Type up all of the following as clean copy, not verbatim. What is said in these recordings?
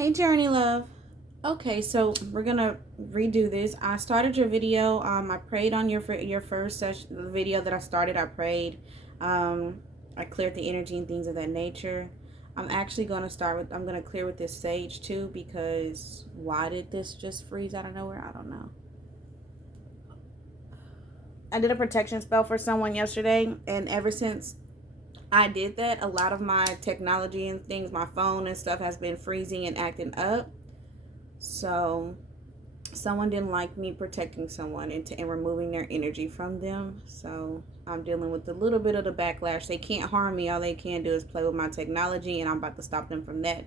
Hey, Journey Love. Okay, so we're gonna redo this. I started your video. I prayed on your first session, the video that I started. I prayed. I cleared the energy and things of that nature. I'm actually gonna start with. I'm gonna clear with this sage too, because why did this just freeze out of nowhere? I don't know. I did a protection spell for someone yesterday, and ever since I did that, a lot of my technology and things, my phone and stuff, has been freezing and acting up. So someone didn't like me protecting someone and removing their energy from them. So I'm dealing with a little bit of the backlash. They can't harm me. All they can do is play with my technology, and I'm about to stop them from that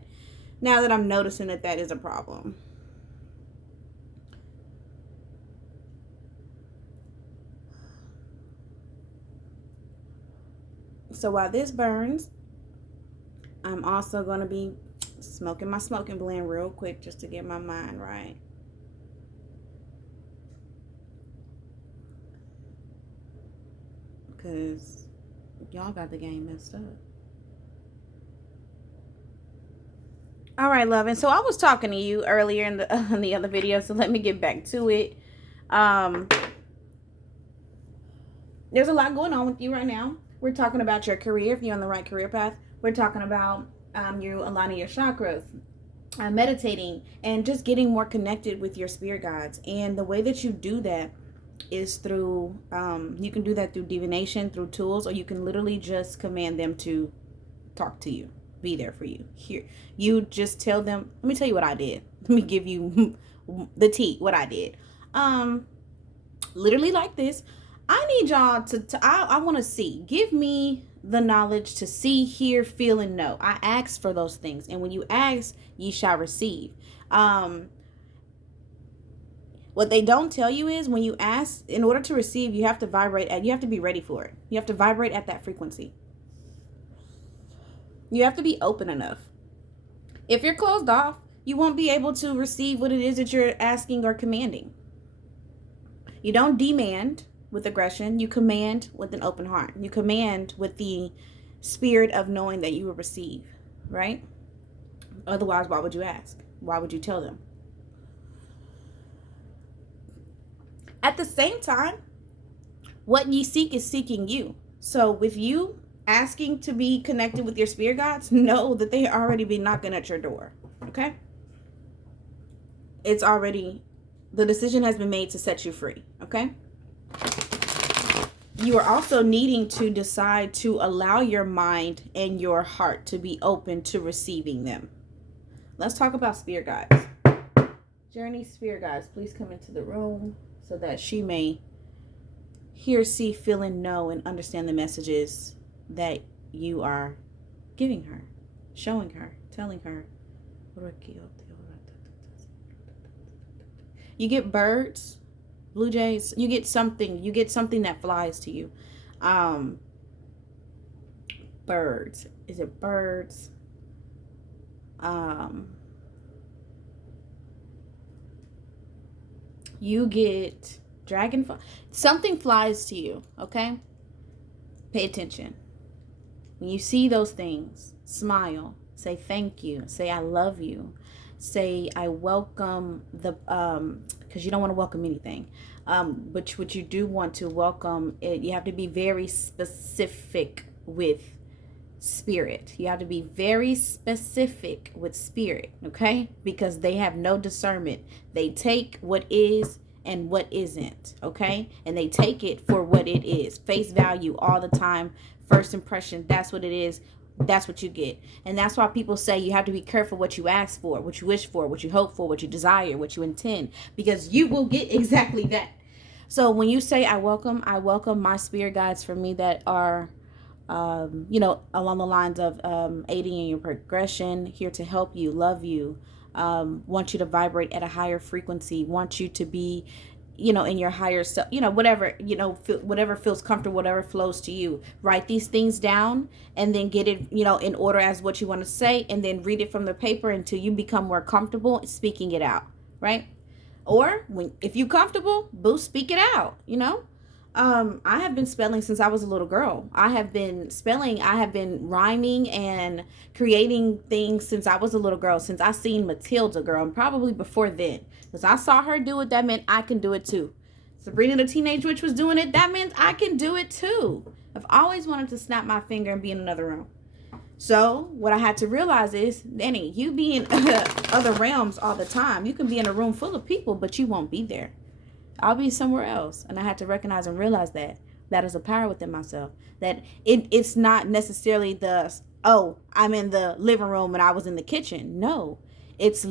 now that I'm noticing that that is a problem. So while this burns, I'm also going to be smoking my smoking blend real quick just to get my mind right. Because y'all got the game messed up. All right, love. And so I was talking to you earlier in the other video, so let me get back to it. There's a lot going on with you right now. We're talking about your career, if you're on the right career path. We're talking about you aligning your chakras, meditating, and just getting more connected with your spirit guides. And the way that you do that is through, you can do that through divination, through tools, or you can literally just command them to talk to you, be there for you. Here, you just tell them, let me tell you what I did. Let me give you the tea, what I did. Literally like this. I need y'all I want to see. Give me the knowledge to see, hear, feel, and know. I ask for those things. And when you ask, ye shall receive. What they don't tell you is when you ask, in order to receive, you have to vibrate you have to be ready for it. You have to vibrate at that frequency. You have to be open enough. If you're closed off, you won't be able to receive what it is that you're asking or commanding. You don't demand with aggression. You command with an open heart. You command with the spirit of knowing that you will receive, right? Otherwise, why would you ask? Why would you tell them? At the same time, what ye seek is seeking you. So with you asking to be connected with your spirit guides, know that they already be knocking at your door, okay? It's already, the decision has been made to set you free, okay? You are also needing to decide to allow your mind and your heart to be open to receiving them. Let's talk about spirit guides. Journey spirit guides, please come into the room so that she may hear, see, feel, and know and understand the messages that you are giving her, showing her, telling her. You get birds, blue jays. You get something that flies to you. Birds. Is it birds? You get dragonfly. Something flies to you, okay? Pay attention. When you see those things, smile. Say thank you. Say I love you. Say I welcome the because you don't want to welcome anything, but what you do want to welcome it, you have to be very specific with spirit. You have to be very specific with spirit, okay? Because they have no discernment. They take what is and what isn't, okay? And they take it for what it is, face value all the time. First impression, that's what it is. That's what you get. And that's why people say you have to be careful what you ask for, what you wish for, what you hope for, what you desire, what you intend, because you will get exactly that. So when you say I welcome my spirit guides for me that are along the lines of aiding in your progression, here to help you, love you, want you to vibrate at a higher frequency, want you to be in your higher self, whatever, whatever feels comfortable, whatever flows to you. Write these things down and then get it, in order as what you want to say, and then read it from the paper until you become more comfortable speaking it out, right? Or if you're comfortable, boo, speak it out, I have been spelling since I was a little girl. I have been spelling, I have been rhyming and creating things since I was a little girl, since I seen Matilda, girl, and probably before then. Because I saw her do it, that meant I can do it too. Sabrina the Teenage Witch was doing it, that meant I can do it too. I've always wanted to snap my finger and be in another room. So what I had to realize is, Danny, you be in other realms all the time. You can be in a room full of people, but you won't be there. I'll be somewhere else. And I had to recognize and realize that is a power within myself. That it's not necessarily I'm in the living room and I was in the kitchen. No, it's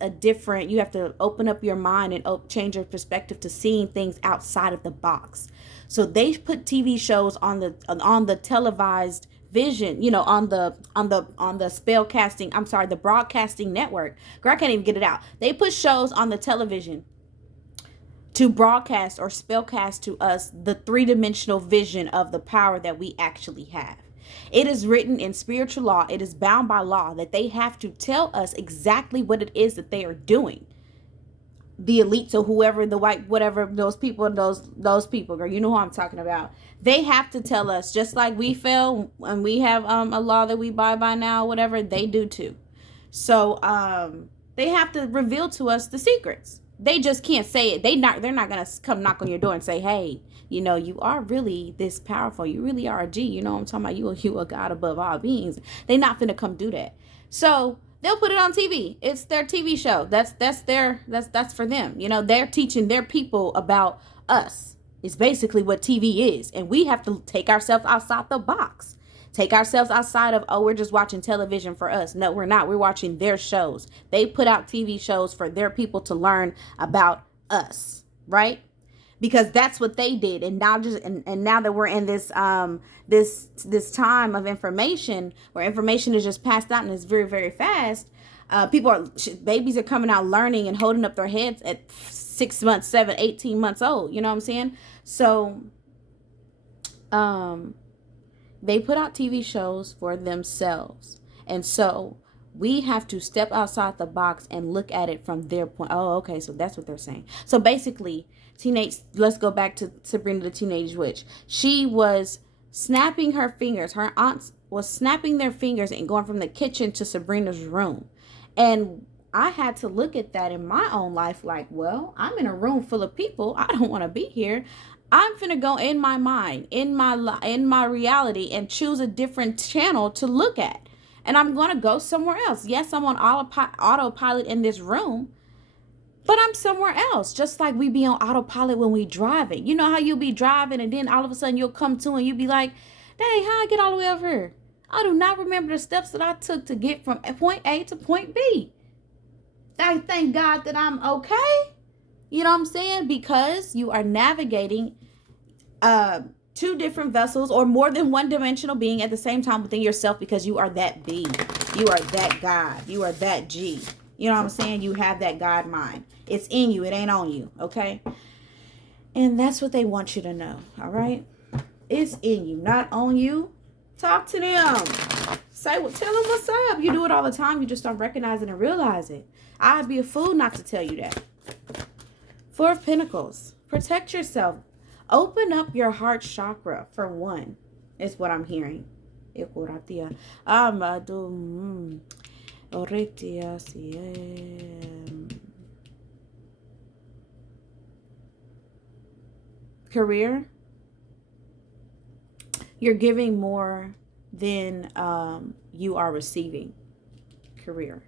a different, you have to open up your mind and change your perspective to seeing things outside of the box. So they put TV shows on the televised vision, on the spellcasting, the broadcasting network. Girl, I can't even get it out. They put shows on the television to broadcast or spellcast to us the three-dimensional vision of the power that we actually have. It is written in spiritual law, it is bound by law that they have to tell us exactly what it is that they are doing. The elites or whoever, the white, whatever, those people, those people, girl, you know who I'm talking about. They have to tell us, just like we feel and we have a law that we abide by now, whatever, they do too. So they have to reveal to us the secrets. They just can't say it. They're not gonna come knock on your door and say, hey, you are really this powerful. You really are a G. You know what I'm talking about? You a God above all beings. They're not gonna come do that. So they'll put it on TV. It's their TV show. That's for them. They're teaching their people about us. It's basically what TV is. And we have to take ourselves outside the box. Take ourselves outside of, we're just watching television for us. No, we're not. We're watching their shows. They put out TV shows for their people to learn about us, right? Because that's what they did. And now now that we're in this this time of information, where information is just passed out and it's very, very fast, babies are coming out learning and holding up their heads at 6 months, 7, 18 months old. You know what I'm saying? So they put out TV shows for themselves. And so we have to step outside the box and look at it from their point. Oh, okay. So that's what they're saying. So basically, let's go back to Sabrina the Teenage Witch. She was snapping her fingers. Her aunts was snapping their fingers and going from the kitchen to Sabrina's room. And I had to look at that in my own life like, well, I'm in a room full of people. I don't want to be here. I'm finna go in my mind, in my reality, and choose a different channel to look at. And I'm going to go somewhere else. Yes, I'm on autopilot in this room, but I'm somewhere else. Just like we be on autopilot when we driving. You know how you'll be driving and then all of a sudden you'll come to and you'll be like, dang, how I get all the way over here? I do not remember the steps that I took to get from point A to point B. I thank God that I'm okay. You know what I'm saying? Because you are navigating two different vessels or more than one dimensional being at the same time within yourself, because you are that B. You are that God. You are that G. You know what I'm saying? You have that God mind. It's in you. It ain't on you. Okay? And that's what they want you to know. All right? It's in you, not on you. Talk to them. Tell them what's up. You do it all the time. You just don't recognize it and realize it. I'd be a fool not to tell you that. Four of Pentacles. Protect yourself. Open up your heart chakra, for one, is what I'm hearing. Career. You're giving more than you are receiving. Career.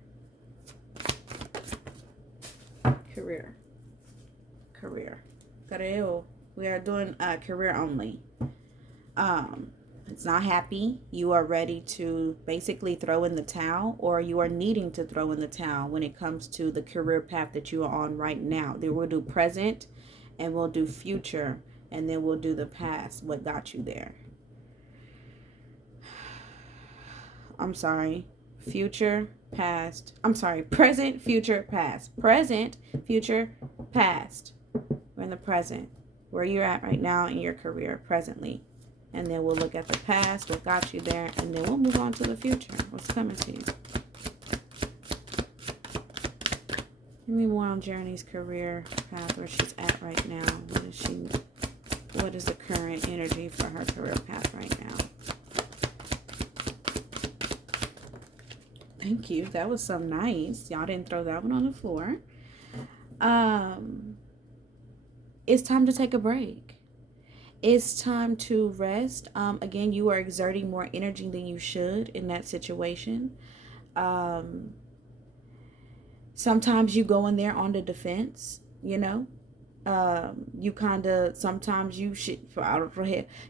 Creo. We are doing career only. It's not happy. You are ready to basically throw in the towel, or you are needing to throw in the towel when it comes to the career path that you are on right now. Then we'll do present and we'll do future, and then we'll do the past, what got you there. I'm sorry. Future, past. I'm sorry. Present, future, past. Present, future, past. We're in the present. Where you're at right now in your career presently. And then we'll look at the past, what got you there, and then we'll move on to the future. What's coming to you? Give me more on Journey's career path, where she's at right now. What is she What is the current energy for her career path right now? Thank you. That was so nice. Y'all didn't throw that one on the floor. It's time to take a break. It's time to rest. Again, you are exerting more energy than you should in that situation. Sometimes you go in there on the defense, you know. You kind of, sometimes you should,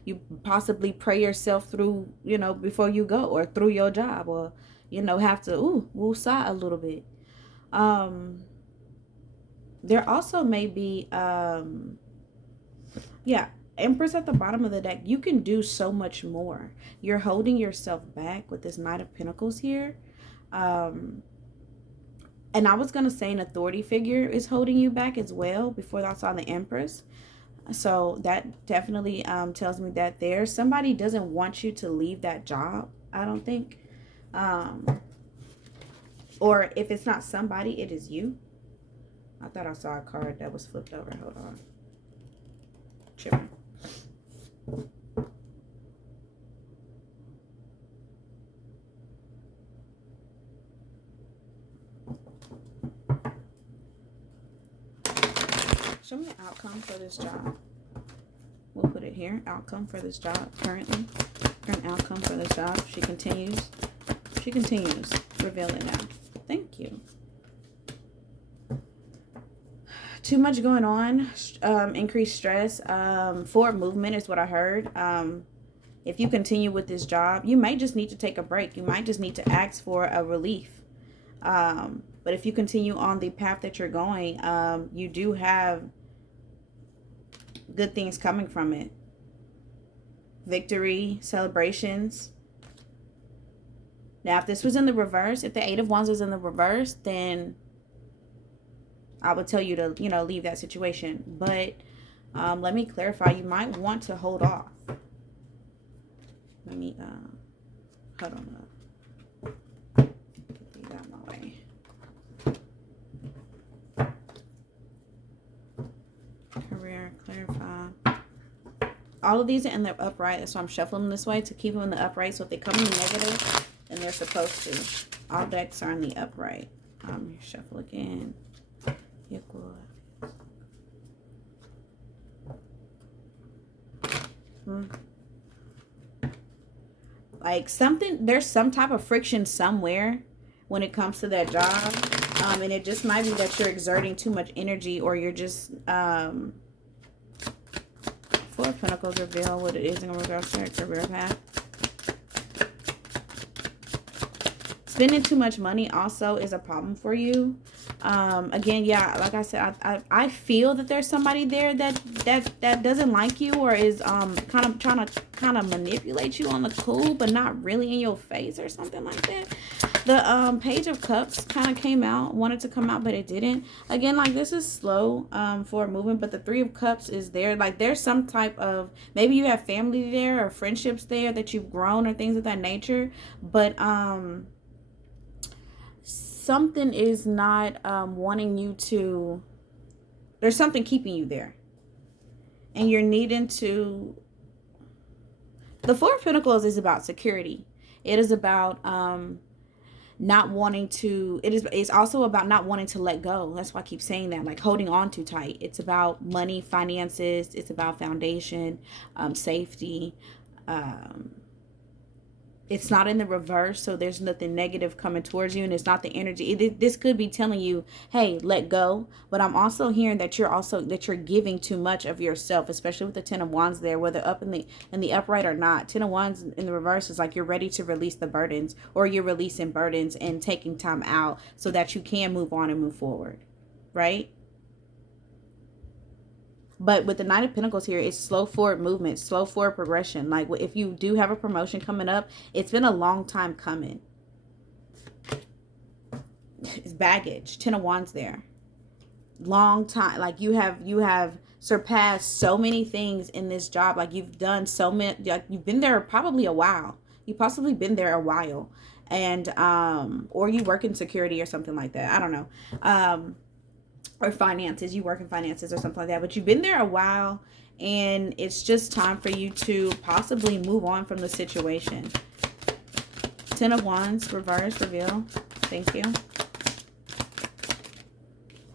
you possibly pray yourself through, you know, before you go, or through your job, or, you know, have to, woosah a little bit. There also may be, Empress at the bottom of the deck. You can do so much more. You're holding yourself back with this Knight of Pentacles here. And I was going to say an authority figure is holding you back as well before I saw the Empress. So that definitely tells me that somebody doesn't want you to leave that job, I don't think. Or if it's not somebody, it is you. I thought I saw a card that was flipped over. Hold on. Tripping. Show me the outcome for this job. We'll put it here. Outcome for this job currently. Current outcome for this job. She continues. She continues. Reveal it now. Thank you. Too much going on. Increased stress. Forward movement is what I heard. If you continue with this job, you may just need to take a break. You might just need to ask for a relief. But if you continue on the path that you're going, you do have good things coming from it. Victory, celebrations. Now, if this was in the reverse, if the Eight of Wands is in the reverse, then I would tell you to, you know, leave that situation. But let me clarify. You might want to hold off. Let me, hold on. Get these out of my way. Career, clarify. All of these are in the upright. That's why I'm shuffling them this way, to keep them in the upright. So if they come in negative, then they're supposed to. All decks are in the upright. Shuffle again. Like something, there's some type of friction somewhere when it comes to that job. And it just might be that you're exerting too much energy, or you're just, Four of Pentacles reveal what it is in regards to your career path. Spending too much money also is a problem for you. Again, yeah, like I said, I feel that there's somebody there that doesn't like you, or is kind of trying to manipulate you on the cool, but not really in your face or something like that. The Page of Cups kind of came out, wanted to come out, but it didn't. Again, like, this is slow for movement, but the Three of Cups is there. Like, there's some type of, maybe you have family there or friendships there that you've grown or things of that nature, but something is not wanting you to, there's something keeping you there, and you're needing to. The Four of Pentacles is about security. It is about not wanting to, it's also about not wanting to let go. That's why I keep saying that, like holding on too tight. It's about money, finances. It's about foundation, safety. It's not in the reverse, so there's nothing negative coming towards you, and it's not the energy. This could be telling you, hey, let go. But I'm also hearing that you're giving too much of yourself, especially with the Ten of Wands there, whether up in the upright or not. Ten of Wands in the reverse is like you're ready to release the burdens, or you're releasing burdens and taking time out so that you can move on and move forward, right? But with the Knight of Pentacles here, it's slow forward movement, slow forward progression. Like, if you do have a promotion coming up, it's been a long time coming. It's baggage. Ten of Wands there. Long time. Like, you have surpassed so many things in this job. Like, you've done so many. Like, you've been there probably a while. You've possibly been there a while. And, or you work in security or something like that. I don't know. or finances. You work in finances or something like that, but you've been there a while, and it's just time for you to possibly move on from the situation. Ten of Wands, reverse, reveal. Thank you.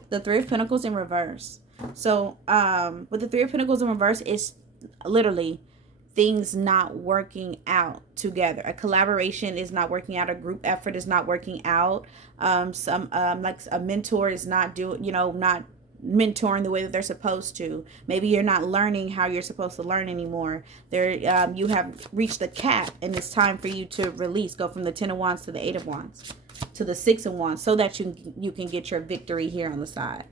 The Three of Pentacles in reverse. So, with the Three of Pentacles in reverse, it's literally things not working out together. A collaboration is not working out. A group effort is not working out. Like a mentor is not not mentoring the way that they're supposed to. Maybe you're not learning how you're supposed to learn anymore. You have reached the cap, and it's time for you to release. Go from the Ten of Wands to the Eight of Wands to the Six of Wands, so that you can get your victory here on the side,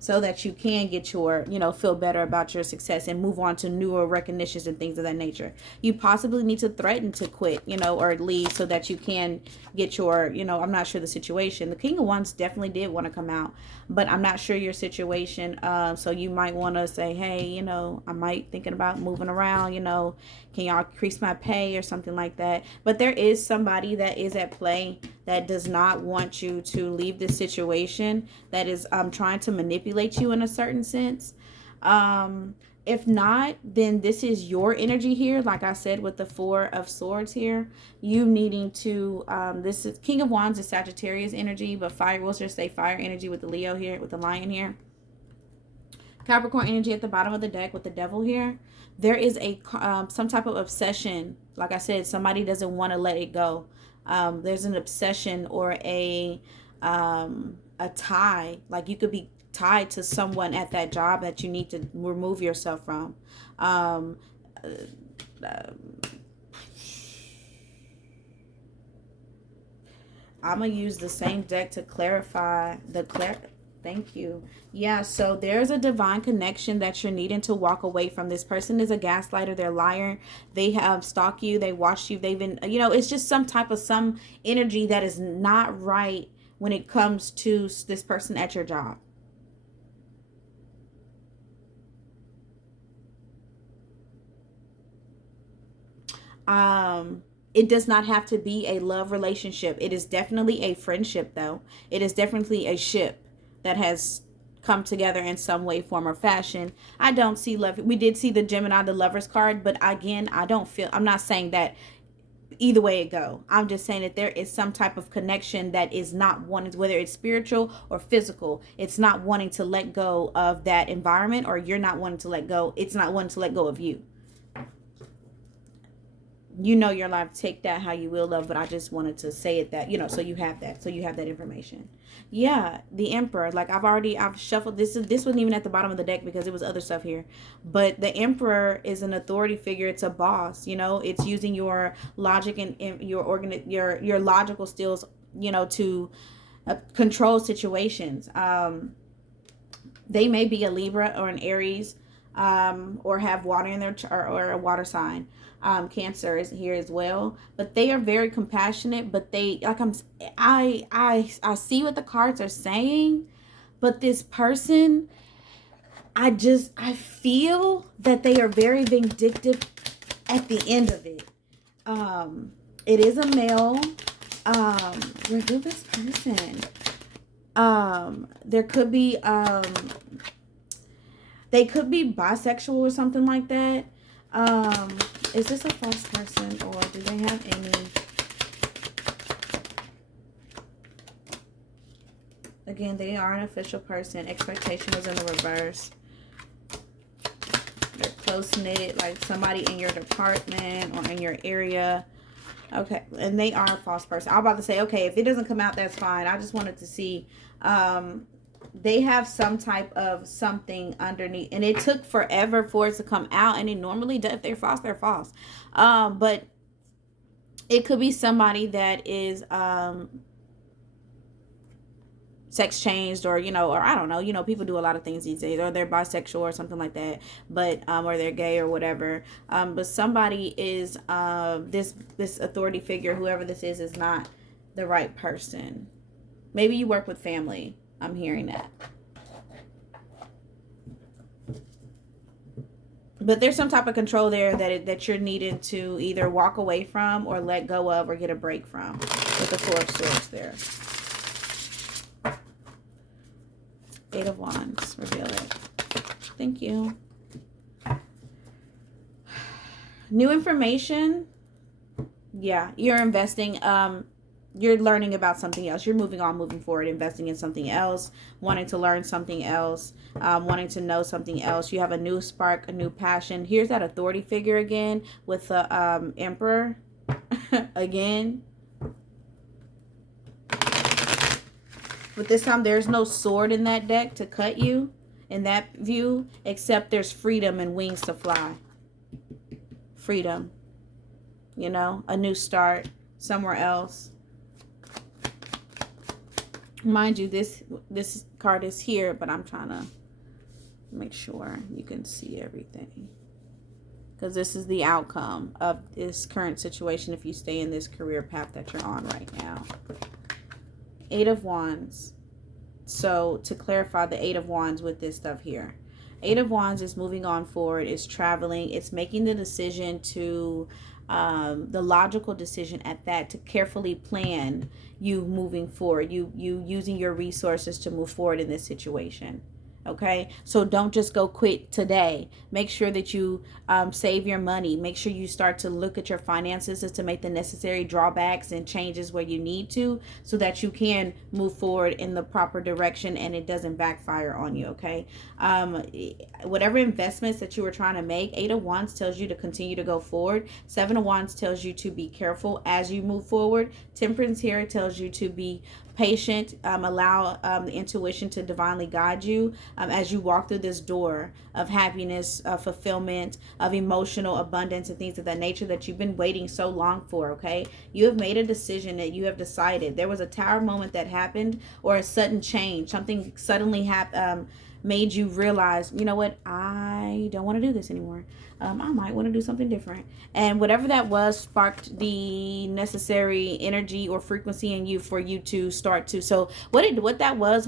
so that you can get your, feel better about your success and move on to newer recognitions and things of that nature. You possibly need to threaten to quit, or leave, so that you can get your, I'm not sure the situation. The King of Wands definitely did want to come out, but I'm not sure your situation. So you might want to say, hey, I might thinking about moving around, can y'all increase my pay or something like that. But there is somebody that is at play that does not want you to leave this situation, that is trying to manipulate you in a certain sense. If not, then this is your energy here. Like I said, with the Four of Swords here, you needing to, this is King of Wands is Sagittarius energy, but fire, we'll just say fire energy with the Leo here, with the Lion here. Capricorn energy at the bottom of the deck with the Devil here. There is a some type of obsession. Like I said, somebody doesn't want to let it go. There's an obsession or a tie. Like you could be tied to someone at that job that you need to remove yourself from. I'm gonna use the same deck to clarify thank you. Yeah, so there's a divine connection that you're needing to walk away from. This person is a gaslighter. They're a liar. They have stalked you. They watched you. They've been, it's just some energy that is not right when it comes to this person at your job. It does not have to be a love relationship. It is definitely a friendship, though. It is definitely a ship that has come together in some way, form, or fashion. I don't see love. We did see the Gemini, the Lovers card, but again, I'm not saying that either way it go. I'm just saying that there is some type of connection that is not wanting, whether it's spiritual or physical. It's not wanting to let go of that environment, or you're not wanting to let go. It's not wanting to let go of you. Your life, take that how you will, love, but I just wanted to say it that, so you have that information. Yeah, the Emperor, like I've shuffled this wasn't even at the bottom of the deck because it was other stuff here, but the Emperor is an authority figure. It's a boss, it's using your logic and your logical skills, to control situations. They may be a Libra or an Aries, or have water in their or a water sign. Cancer is here as well, but they are very compassionate, but they, like, I see what the cards are saying, but this person, I feel that they are very vindictive at the end of it. It is a male. Review this person. There could be, they could be bisexual or something like that. Is this a false person, or do they have any? Again, they are an official person. Expectation was in the reverse. They're close-knit, like somebody in your department or in your area. Okay, and they are a false person. I'm about to say, okay, if it doesn't come out, that's fine. I just wanted to see. They have some type of something underneath, and it took forever for it to come out, and it normally does. If they're false, they're false. But it could be somebody that is sex changed, or or I don't know, people do a lot of things these days, or they're bisexual or something like that, but or they're gay or whatever. But somebody is this authority figure, whoever this is not the right person. Maybe you work with family. I'm hearing that. But there's some type of control there that you're needing to either walk away from or let go of or get a break from, with the Four of Swords there. Eight of Wands. Thank you. New information. Yeah, you're investing. You're learning about something else. You're moving on, moving forward, investing in something else, wanting to learn something else, wanting to know something else. You have a new spark, a new passion. Here's that authority figure again with the emperor again. But this time there's no sword in that deck to cut you in that view, except there's freedom and wings to fly. Freedom. You know, a new start somewhere else. Mind you, this card is here, but I'm trying to make sure you can see everything. Because this is the outcome of this current situation if you stay in this career path that you're on right now. 8 of Wands. So to clarify the 8 of Wands with this stuff here. 8 of Wands is moving on forward, is traveling, it's making the decision to, the logical decision at that, to carefully plan you moving forward, you using your resources to move forward in this situation. Okay, so don't just go quit today. Make sure that you save your money. Make sure you start to look at your finances to make the necessary drawbacks and changes where you need to, so that you can move forward in the proper direction and it doesn't backfire on you. Okay, whatever investments that you were trying to make, 8 of Wands tells you to continue to go forward. 7 of Wands tells you to be careful as you move forward. Temperance here tells you to be patient, allow the intuition to divinely guide you as you walk through this door of happiness, fulfillment, of emotional abundance and things of that nature that you've been waiting so long for. Okay, you have made a decision, that you have decided. There was a tower moment that happened, or a sudden change, something suddenly made you realize, you know what, I don't want to do this anymore. I might want to do something different. And whatever that was sparked the necessary energy or frequency in you for you to start to. So what that was,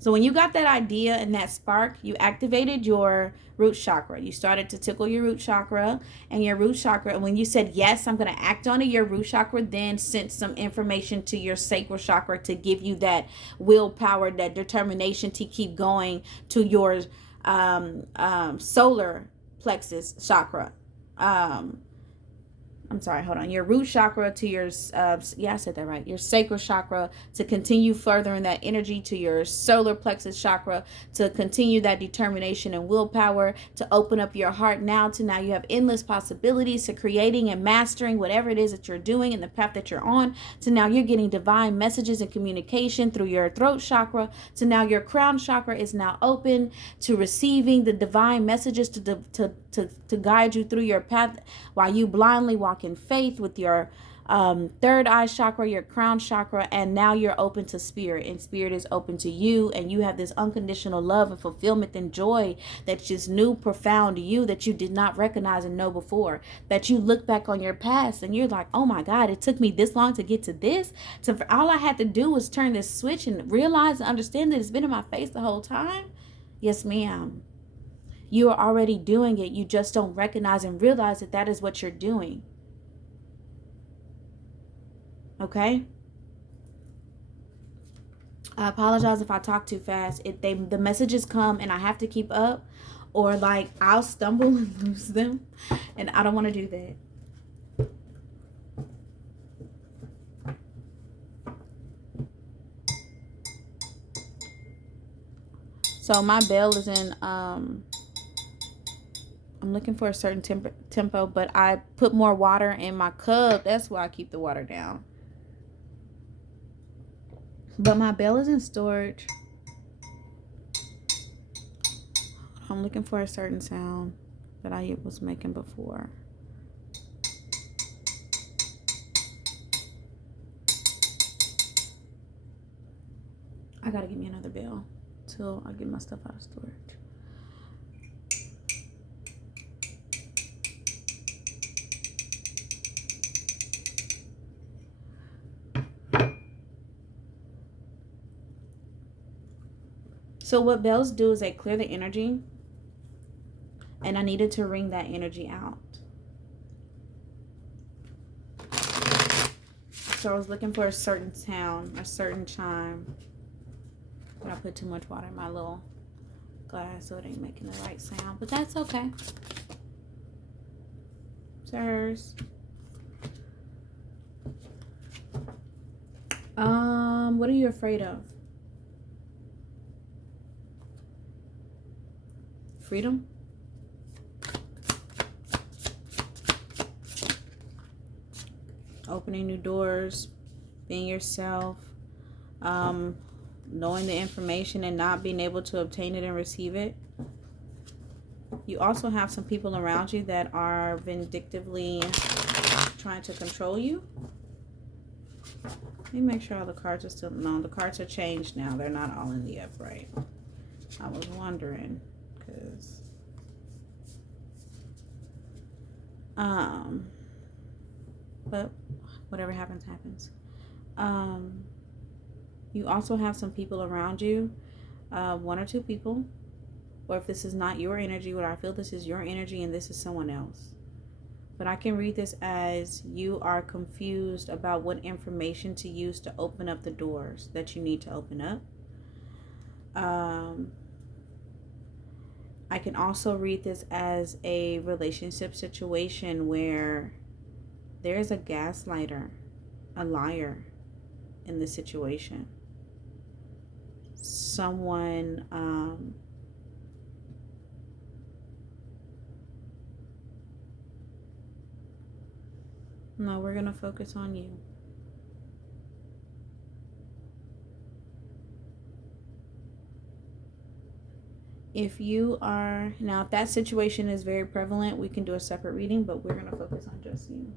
so when you got that idea and that spark, you activated your root chakra. You started to tickle your root chakra, and your root chakra, and when you said, yes, I'm going to act on it, your root chakra then sent some information to your sacral chakra to give you that willpower, that determination to keep going, to your solar plexus chakra. I'm sorry, hold on. Your root chakra to your, I said that right. Your sacral chakra, to continue furthering that energy to your solar plexus chakra, to continue that determination and willpower, to open up your heart now you have endless possibilities to creating and mastering whatever it is that you're doing in the path that you're on. So now you're getting divine messages and communication through your throat chakra. So now your crown chakra is now open to receiving the divine messages to guide you through your path, while you blindly walk in faith with your third eye chakra, your crown chakra. And now you're open to spirit, and spirit is open to you, and you have this unconditional love and fulfillment and joy that's just new, profound you, that you did not recognize and know before. That you look back on your past and you're like, oh my God, it took me this long to get to this. So all I had to do was turn this switch and realize and understand that it's been in my face the whole time. Yes, ma'am. You are already doing it. You just don't recognize and realize that that is what you're doing. Okay? I apologize if I talk too fast. The messages come and I have to keep up, or like I'll stumble and lose them, and I don't want to do that. So my bell is in I'm looking for a certain tempo, but I put more water in my cup. That's why I keep the water down. But my bell is in storage. I'm looking for a certain sound that I was making before. I gotta get me another bell till I get my stuff out of storage. So what bells do is they clear the energy, and I needed to ring that energy out. So I was looking for a certain sound, a certain chime. But I put too much water in my little glass so it ain't making the right sound, but that's okay. Sirs. What are you afraid of? Freedom? Opening new doors, being yourself, knowing the information and not being able to obtain it and receive it. You also have some people around you that are vindictively trying to control you. Let me make sure all the cards are still... No, the cards are changed now. They're not all in the upright. I was wondering, because... But whatever happens, happens. You also have some people around you, 1 or 2 people, or if this is not your energy, what I feel this is your energy and this is someone else. But I can read this as you are confused about what information to use to open up the doors that you need to open up. I can also read this as a relationship situation where there is a gaslighter, a liar in the situation. Someone no, we're going to focus on you. If you are, now if that situation is very prevalent, we can do a separate reading, but we're going to focus on just you.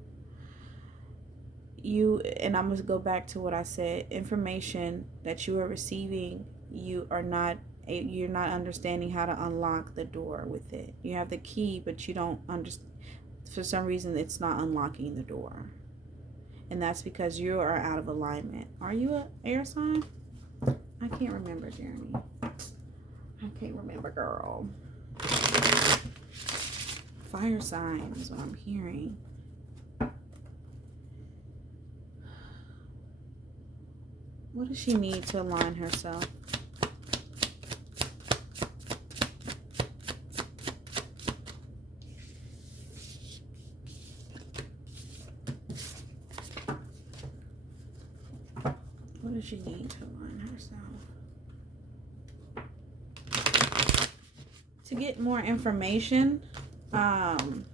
You, and I'm going to go back to what I said, information that you are receiving, you're not understanding how to unlock the door with it. You have the key, but you don't understand. For some reason, it's not unlocking the door. And that's because you are out of alignment. Are you an air sign? I can't remember, Jeremy. I can't remember, girl. Fire sign is what I'm hearing. What does she need to align herself? What does she need to align herself? To get more information, and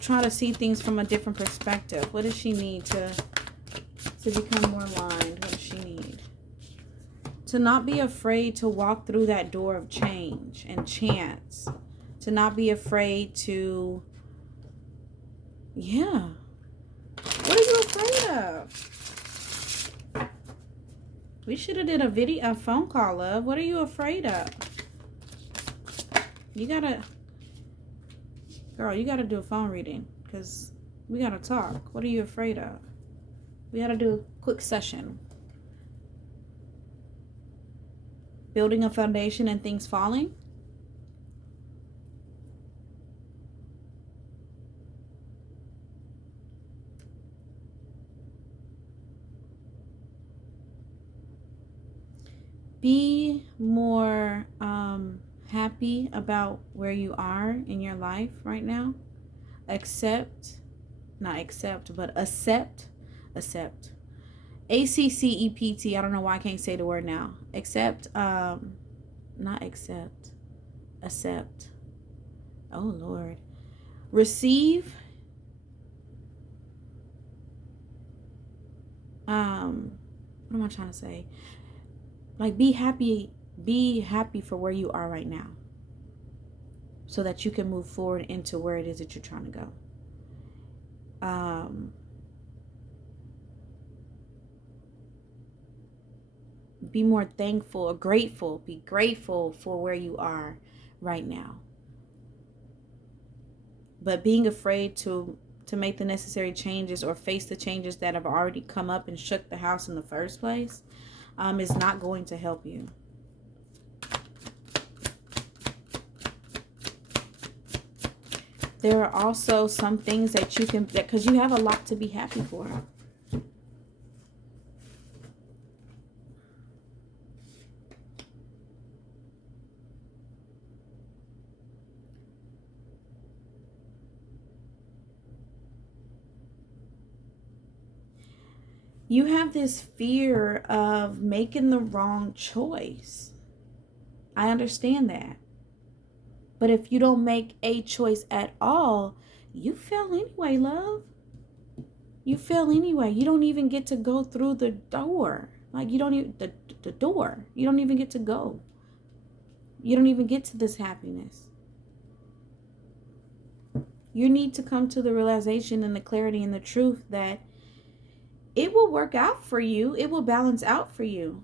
try to see things from a different perspective. What does she need to become more aligned? What does she need? To not be afraid to walk through that door of change and chance. To not be afraid to, yeah. What are you afraid of? We should have did a phone call, love. What are you afraid of? You gotta, girl, you gotta do a phone reading because we gotta talk. What are you afraid of? We gotta do a quick session. Building a foundation and things falling. Be more happy about where you are in your life right now. Accept. ACCEPT. I don't know why I can't say the word now. Accept. Accept. Oh, Lord. Receive. What am I trying to say? Like, be happy for where you are right now so that you can move forward into where it is that you're trying to go. Be more thankful or grateful. Be grateful for where you are right now. But being afraid to make the necessary changes or face the changes that have already come up and shook the house in the first place is not going to help you. There are also some things that you can, because you have a lot to be happy for. You have this fear of making the wrong choice. I understand that. But if you don't make a choice at all, you fail anyway, love. You fail anyway. You don't even get to go through the door. Like, you don't even, the door. You don't even get to go. You don't even get to this happiness. You need to come to the realization and the clarity and the truth that it will work out for you. It will balance out for you.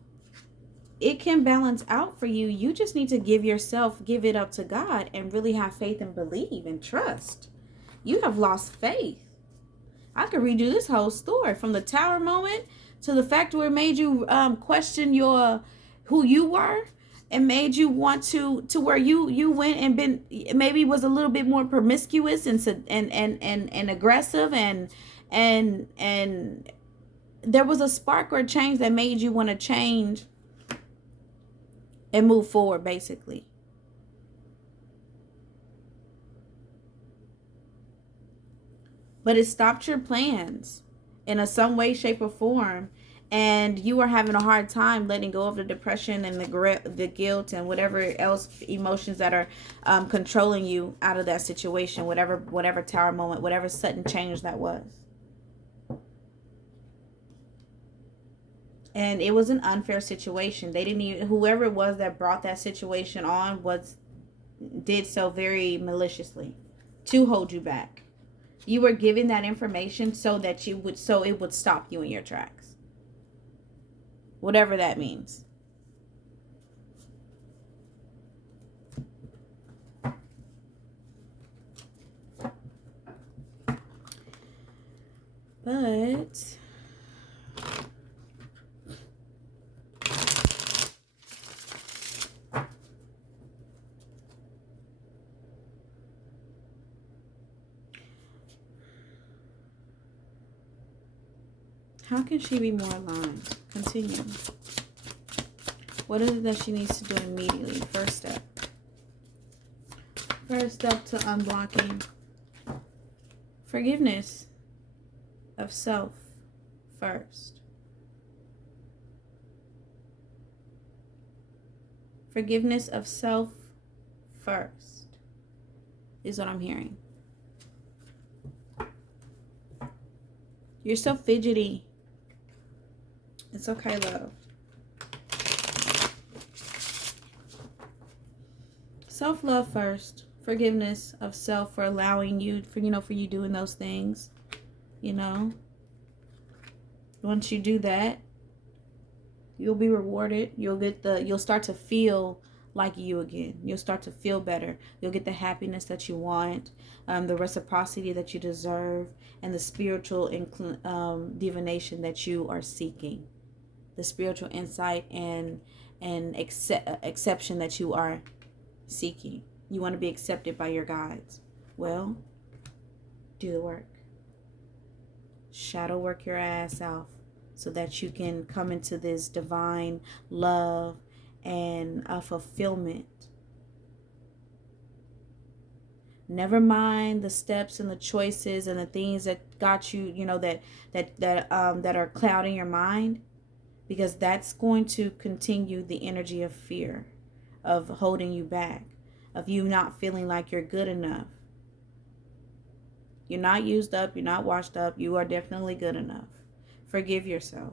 It can balance out for you. You just need to give it up to God and really have faith and believe and trust. You have lost faith. I could redo this whole story from the tower moment to the fact where it made you question who you were, and made you want to where you went and been, maybe was a little bit more promiscuous and aggressive, and there was a spark or a change that made you want to change and move forward, basically. But it stopped your plans in some way, shape, or form. And you are having a hard time letting go of the depression and the guilt and whatever else emotions that are controlling you out of that situation, whatever tower moment, whatever sudden change that was. And it was an unfair situation. They didn't even, whoever it was that brought that situation on did so very maliciously to hold you back. You were given that information so it would stop you in your tracks. Whatever that means. But how can she be more aligned? Continue. What is it that she needs to do immediately? First step. First step to unblocking. Forgiveness of self first. Forgiveness of self first is what I'm hearing. You're so fidgety. It's okay, love. Self-love first. Forgiveness of self for allowing you, for you doing those things. Once you do that, you'll be rewarded. You'll start to feel like you again. You'll start to feel better. You'll get the happiness that you want, the reciprocity that you deserve, and the spiritual divination that you are seeking. The spiritual insight and exception that you are seeking. You want to be accepted by your guides. Well, do the work. Shadow work your ass off so that you can come into this divine love and fulfillment. Never mind the steps and the choices and the things that got you, that are clouding your mind, because that's going to continue the energy of fear, of holding you back, of you not feeling like you're good enough. You're not used up, you're not washed up, you are definitely good enough. Forgive yourself,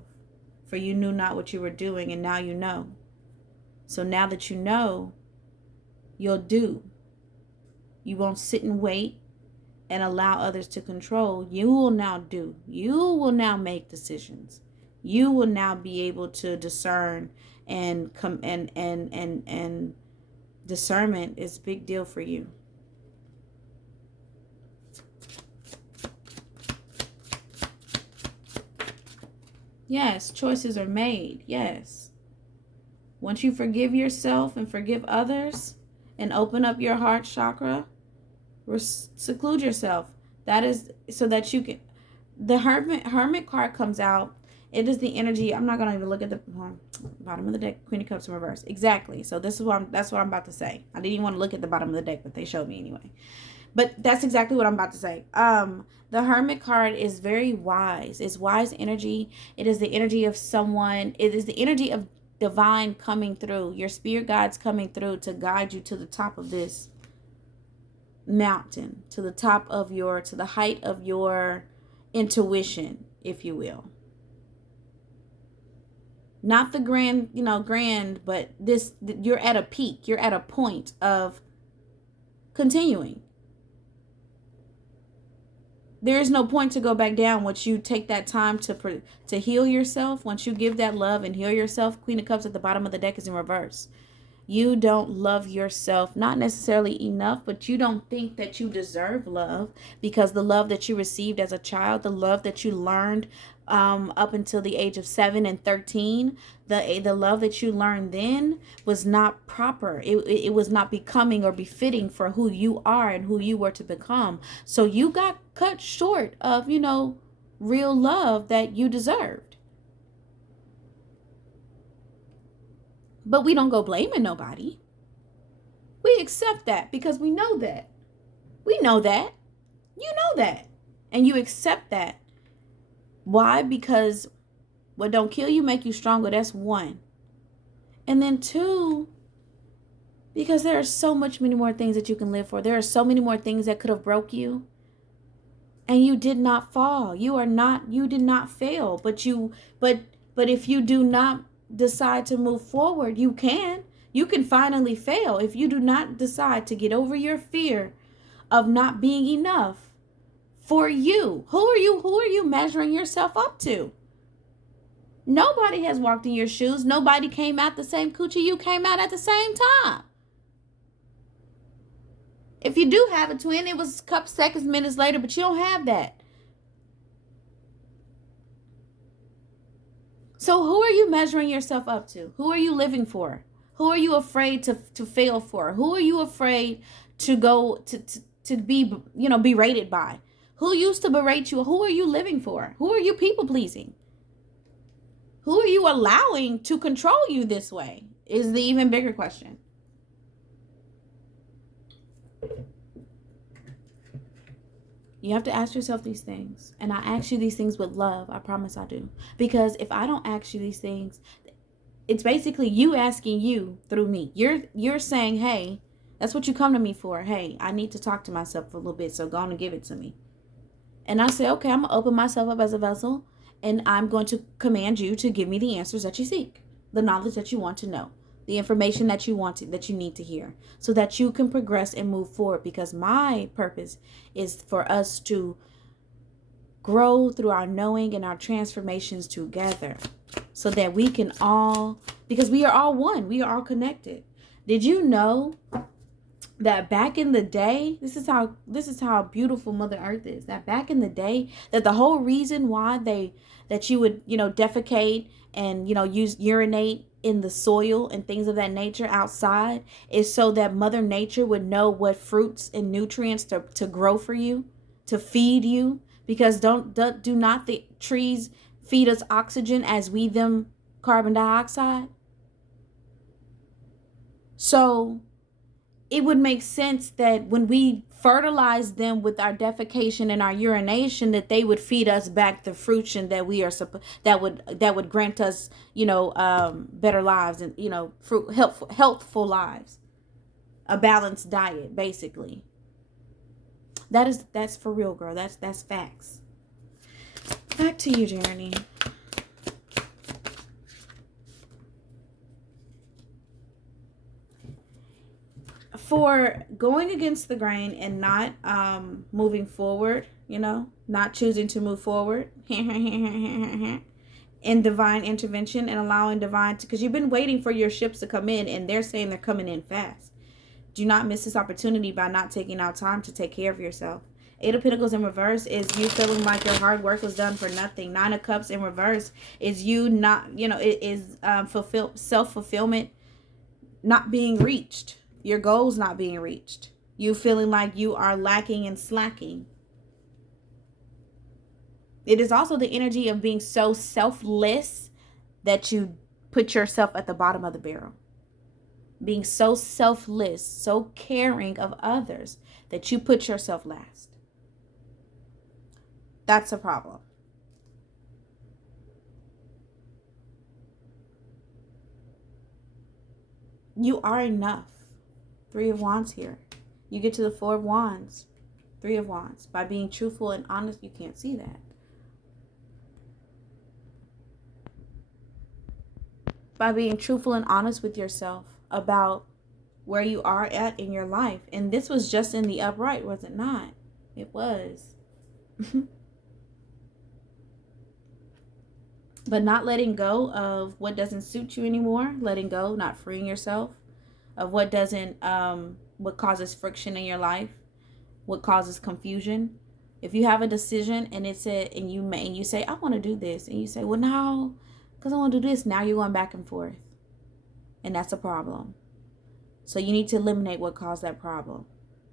for you knew not what you were doing, and now you know. So now that you know, you'll do. You won't sit and wait and allow others to control. You will now do. You will now make decisions. You will now be able to discern and come and discernment is a big deal for you. Yes, choices are made. Yes. Once you forgive yourself and forgive others and open up your heart chakra, seclude yourself. That is so that you can. The hermit card comes out. It is the energy. I'm not going to even look at the bottom of the deck. Queen of Cups in reverse. Exactly. So that's what I'm about to say. I didn't even want to look at the bottom of the deck, but they showed me anyway. But that's exactly what I'm about to say. The Hermit card is very wise. It's wise energy. It is the energy of someone. It is the energy of divine coming through. Your spirit guides coming through to guide you to the top of this mountain, to the height of your intuition, if you will. Not the grand, but this, you're at a peak. You're at a point of continuing. There is no point to go back down once you take that time to heal yourself. Once you give that love and heal yourself. Queen of Cups at the bottom of the deck is in reverse. You don't love yourself, not necessarily enough, but you don't think that you deserve love, because the love that you received as a child, the love that you learned up until the age of 7 and 13, the love that you learned then was not proper. It was not becoming or befitting for who you are and who you were to become. So you got cut short of, real love that you deserved. But we don't go blaming nobody. We accept that because we know that. We know that. You know that. And you accept that. Why? Because what don't kill you make you stronger. That's one. And then two, because there are so many more things that you can live for. There are so many more things that could have broke you. And you did not fall. You did not fail. But if you do not decide to move forward, you can finally fail if you do not decide to get over your fear of not being enough for you. Who are you measuring yourself up to? Nobody has walked in your shoes. Nobody came out the same coochie you came out at the same time. If you do have a twin, it was a couple seconds, minutes later, but you don't have that. So who are you measuring yourself up to? Who are you living for? Who are you afraid to fail for? Who are you afraid to go to be berated by? Who used to berate you? Who are you living for? Who are you people pleasing? Who are you allowing to control you this way is the even bigger question. You have to ask yourself these things. And I ask you these things with love. I promise I do. Because if I don't ask you these things, it's basically you asking you through me. You're saying, hey, that's what you come to me for. Hey, I need to talk to myself for a little bit, so go on and give it to me. And I say, okay, I'm going to open myself up as a vessel, and I'm going to command you to give me the answers that you seek, the knowledge that you want to know, the information that you need to hear, so that you can progress and move forward. Because my purpose is for us to grow through our knowing and our transformations together, so that we can all, because we are all one, we are all connected. Did you know that back in the day, this is how beautiful Mother Earth is, that back in the day, that the whole reason why that you would defecate and urinate in the soil and things of that nature outside is so that Mother Nature would know what fruits and nutrients to grow for you, to feed you. Because do not the trees feed us oxygen as we them carbon dioxide? So it would make sense that when we fertilize them with our defecation and our urination, that they would feed us back the fruition that we are that would grant us better lives and healthful lives, a balanced diet, basically. That's for real, girl. That's facts. Back to you, Journey. For going against the grain and not moving forward, not choosing to move forward in divine intervention and allowing divine, because you've been waiting for your ships to come in, and they're saying they're coming in fast. Do not miss this opportunity by not taking out time to take care of yourself. 8 of Pentacles in reverse is you feeling like your hard work was done for nothing. 9 of Cups in reverse is you not, it is self-fulfillment not being reached. Your goals not being reached. You feeling like you are lacking and slacking. It is also the energy of being so selfless that you put yourself at the bottom of the barrel. being so selfless, so caring of others that you put yourself last. That's a problem. You are enough. 3 of Wands here. You get to the 4 of Wands. 3 of Wands. By being truthful and honest, you can't see that. By being truthful and honest with yourself about where you are at in your life. And this was just in the upright, was it not? It was. But not letting go of what doesn't suit you anymore. Letting go, not freeing yourself of what doesn't, what causes friction in your life, what causes confusion. If you have a decision and you say, I want to do this, and you say, well, no, because I want to do this. Now you're going back and forth, and that's a problem. So you need to eliminate what caused that problem.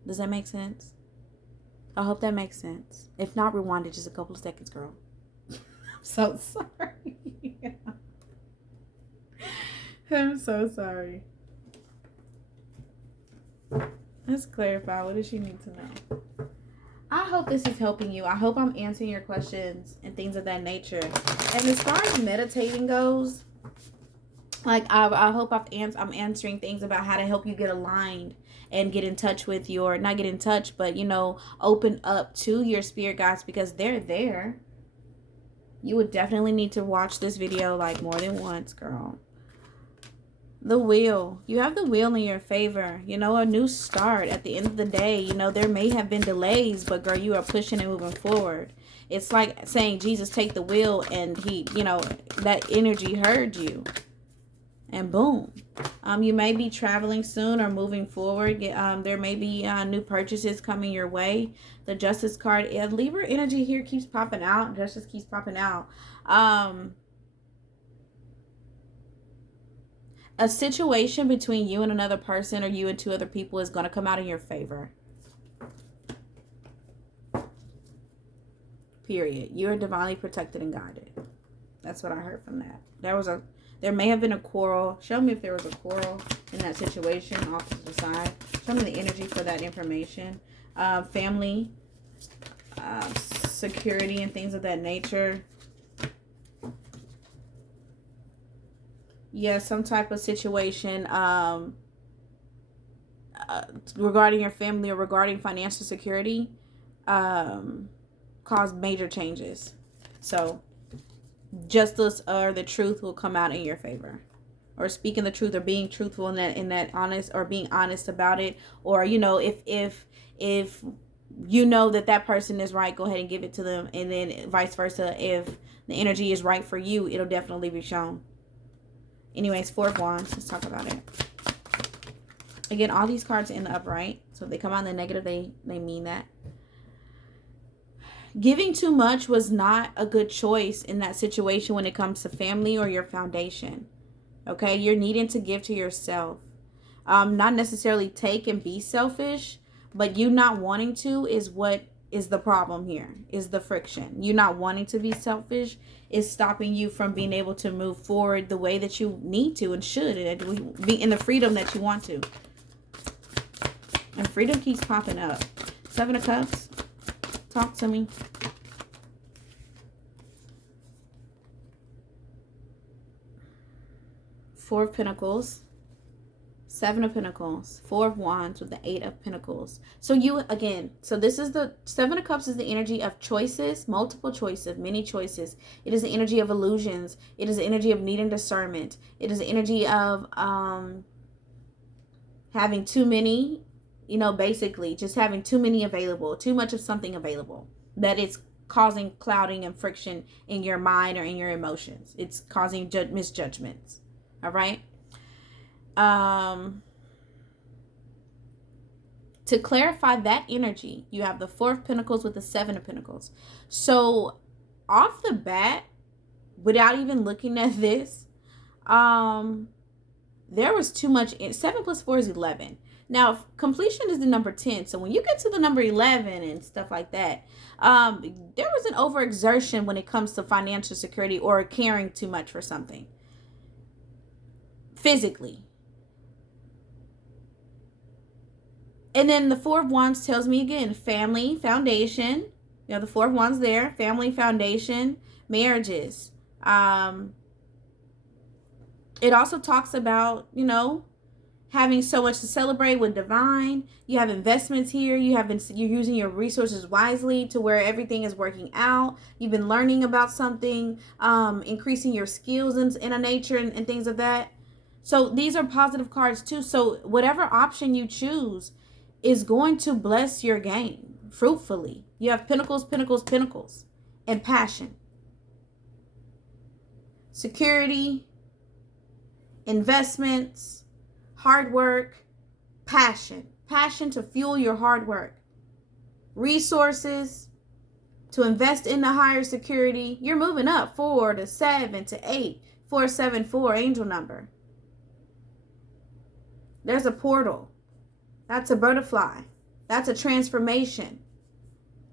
Does that make sense? I hope that makes sense. If not, rewind it just a couple of seconds, girl. I'm so sorry. I'm so sorry. Let's clarify. What does she need to know? I hope this is helping you. I hope I'm answering your questions and things of that nature. And as far as meditating goes, like I hope I'm answering things about how to help you get aligned and get in touch with your, not get in touch, but, you know, open up to your spirit guides, because they're there. You would definitely need to watch this video like more than once, girl. The wheel. You have the wheel in your favor. You know, a new start at the end of the day. You know, there may have been delays, but girl, you are pushing and moving forward. It's like saying, Jesus, take the wheel, and he, you know, that energy heard you. And boom. You may be traveling soon or moving forward. There may be new purchases coming your way. The Justice card. Libra energy here keeps popping out. Justice keeps popping out. A situation between you and another person, or you and 2 other people, is going to come out in your favor. Period. You are divinely protected and guided. That's what I heard from that. There may have been a quarrel. Show me if there was a quarrel in that situation off to the side. Show me the energy for that information. Family, security, and things of that nature. Yeah, some type of situation regarding your family or regarding financial security caused major changes. So justice or the truth will come out in your favor, or speaking the truth, or being truthful in that honest, or being honest about it. Or, you know, if you know that person is right, go ahead and give it to them. And then vice versa, if the energy is right for you, it'll definitely be shown. Anyways, 4 of Wands. Let's talk about it. Again, all these cards are in the upright. So if they come out in the negative, they mean that. Giving too much was not a good choice in that situation when it comes to family or your foundation. Okay? You're needing to give to yourself. Not necessarily take and be selfish, but you not wanting to is what is the problem here, is the friction. You not wanting to be selfish is stopping you from being able to move forward the way that you need to and should, and be in the freedom that you want to. And freedom keeps popping up. 7 of Cups. Talk to me. Four of Pentacles. 7 of Pentacles, 4 of Wands with the 8 of Pentacles. So you, again, so this is the 7 of Cups is the energy of choices, multiple choices, many choices. It is the energy of illusions. It is the energy of needing discernment. It is the energy of having too many, you know, basically just having too many available, too much of something available. That it's causing clouding and friction in your mind or in your emotions. It's causing misjudgments. All right? To clarify that energy, you have the 4 of Pentacles with the 7 of Pentacles. So off the bat, without even looking at this, there was too much. 7 plus 4 is 11. Now, completion is the number 10. So when you get to the number 11 and stuff like that, there was an overexertion when it comes to financial security or caring too much for something physically. And then the Four of Wands tells me again, family, foundation. You know, the Four of Wands there, family, foundation, marriages. It also talks about, you know, having so much to celebrate with divine. You have investments here. You're using your resources wisely to where everything is working out. You've been learning about something, increasing your skills in a nature and things of that. So these are positive cards too. So whatever option you choose is going to bless your game fruitfully. You have pentacles, pentacles, pentacles, and passion, security, investments, hard work, passion to fuel your hard work, resources to invest in the higher security. You're moving up 4 to 7 to 8, 474 angel number. There's a portal. That's a butterfly. That's a transformation.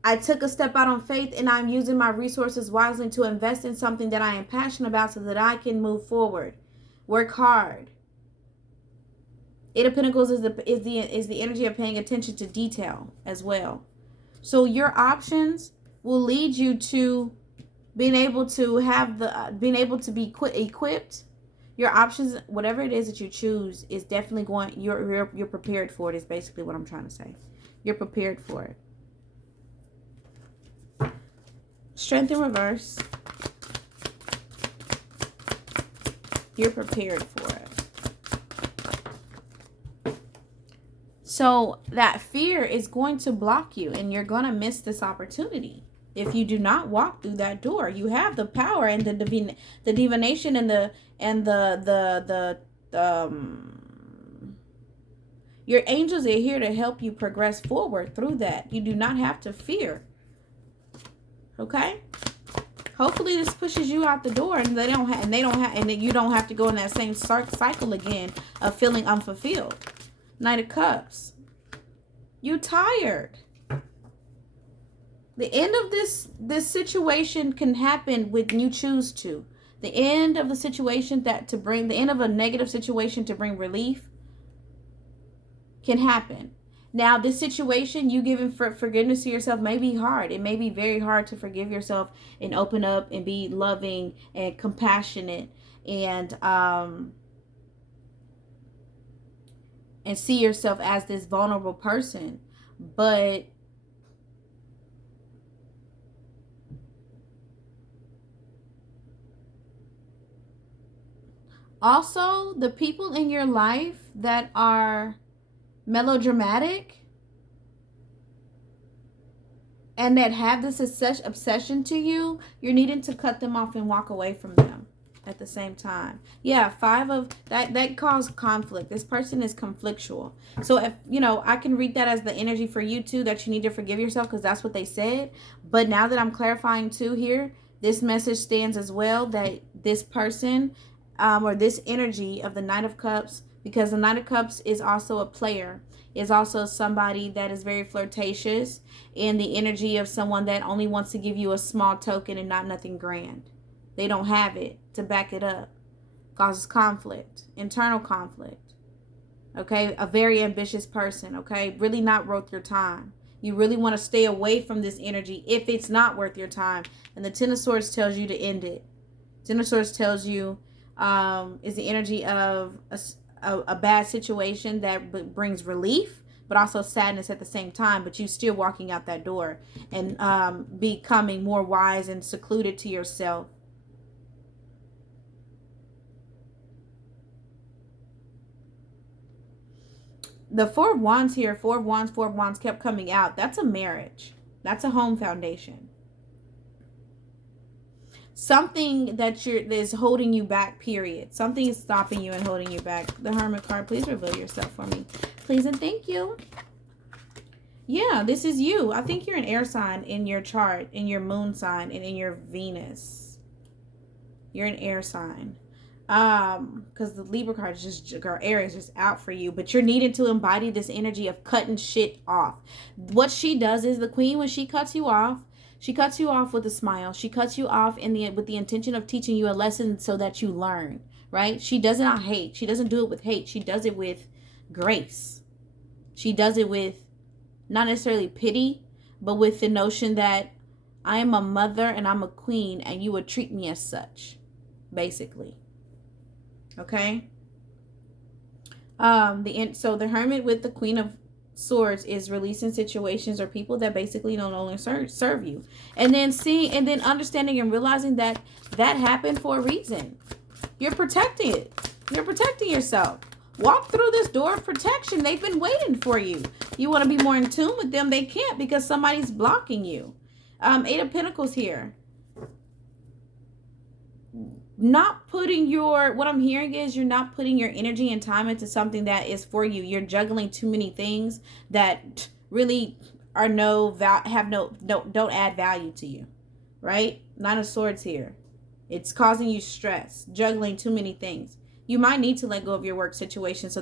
I took a step out on faith, and I'm using my resources wisely to invest in something that I am passionate about so that I can move forward. Work hard. Eight of Pentacles is the energy of paying attention to detail as well. So your options will lead you to being able to be equipped. Your options, whatever it is that you choose, is definitely going. You're prepared for it. Is basically what I'm trying to say. You're prepared for it. Strength in reverse. You're prepared for it. So that fear is going to block you, and you're going to miss this opportunity. If you do not walk through that door, you have the power and the divination and your angels are here to help you progress forward through that. You do not have to fear. Okay? Hopefully this pushes you out the door, and you don't have to go in that same cycle again of feeling unfulfilled. Knight of Cups. You tired. The end of this situation can happen when you choose to. The end of the situation the end of a negative situation to bring relief can happen. Now, this situation, you giving forgiveness to yourself may be hard. It may be very hard to forgive yourself and open up and be loving and compassionate and see yourself as this vulnerable person. But also, the people in your life that are melodramatic and that have this obsession to you, you're needing to cut them off and walk away from them at the same time. Yeah, 5 of that caused conflict. This person is conflictual. So if I can read that as the energy for you too, that you need to forgive yourself, because that's what they said. But now that I'm clarifying too here, this message stands as well, that this person or this energy of the Knight of Cups, because the Knight of Cups is also a player, is also somebody that is very flirtatious, and the energy of someone that only wants to give you a small token and not nothing grand. They don't have it to back it up. Causes conflict, internal conflict. Okay, a very ambitious person, okay? Really not worth your time. You really want to stay away from this energy if it's not worth your time. And the Ten of Swords tells you to end it. Ten of Swords tells you is the energy of a bad situation that brings relief, but also sadness at the same time. But you still walking out that door and becoming more wise and secluded to yourself. The Four of Wands here, Four of Wands kept coming out. That's a marriage. That's a home foundation. Something that is holding you back, period. Something is stopping you and holding you back. The Hermit card, please reveal yourself for me. Please and thank you. Yeah, this is you. I think you're an air sign in your chart, in your moon sign, and in your Venus. You're an air sign. Because the Libra card is just, air is just out for you. But you're needing to embody this energy of cutting shit off. What she does is, the Queen, when she cuts you off, she cuts you off with a smile. She cuts you off with the intention of teaching you a lesson so that you learn, right? She does not hate. She doesn't do it with hate. She does it with grace. She does it with not necessarily pity, but with the notion that I am a mother and I'm a queen and you would treat me as such, basically. Okay? So the Hermit with the Queen of Swords is releasing situations or people that basically no longer serve you. And then understanding and realizing that happened for a reason. You're protecting it. You're protecting yourself. Walk through this door of protection. They've been waiting for you. You want to be more in tune with them. They can't because somebody's blocking you. 8 of Pentacles here. What I'm hearing is you're not putting your energy and time into something that is for you. You're juggling too many things that really are don't add value to you, right? 9 of Swords here. It's causing you stress, juggling too many things. You might need to let go of your work situation so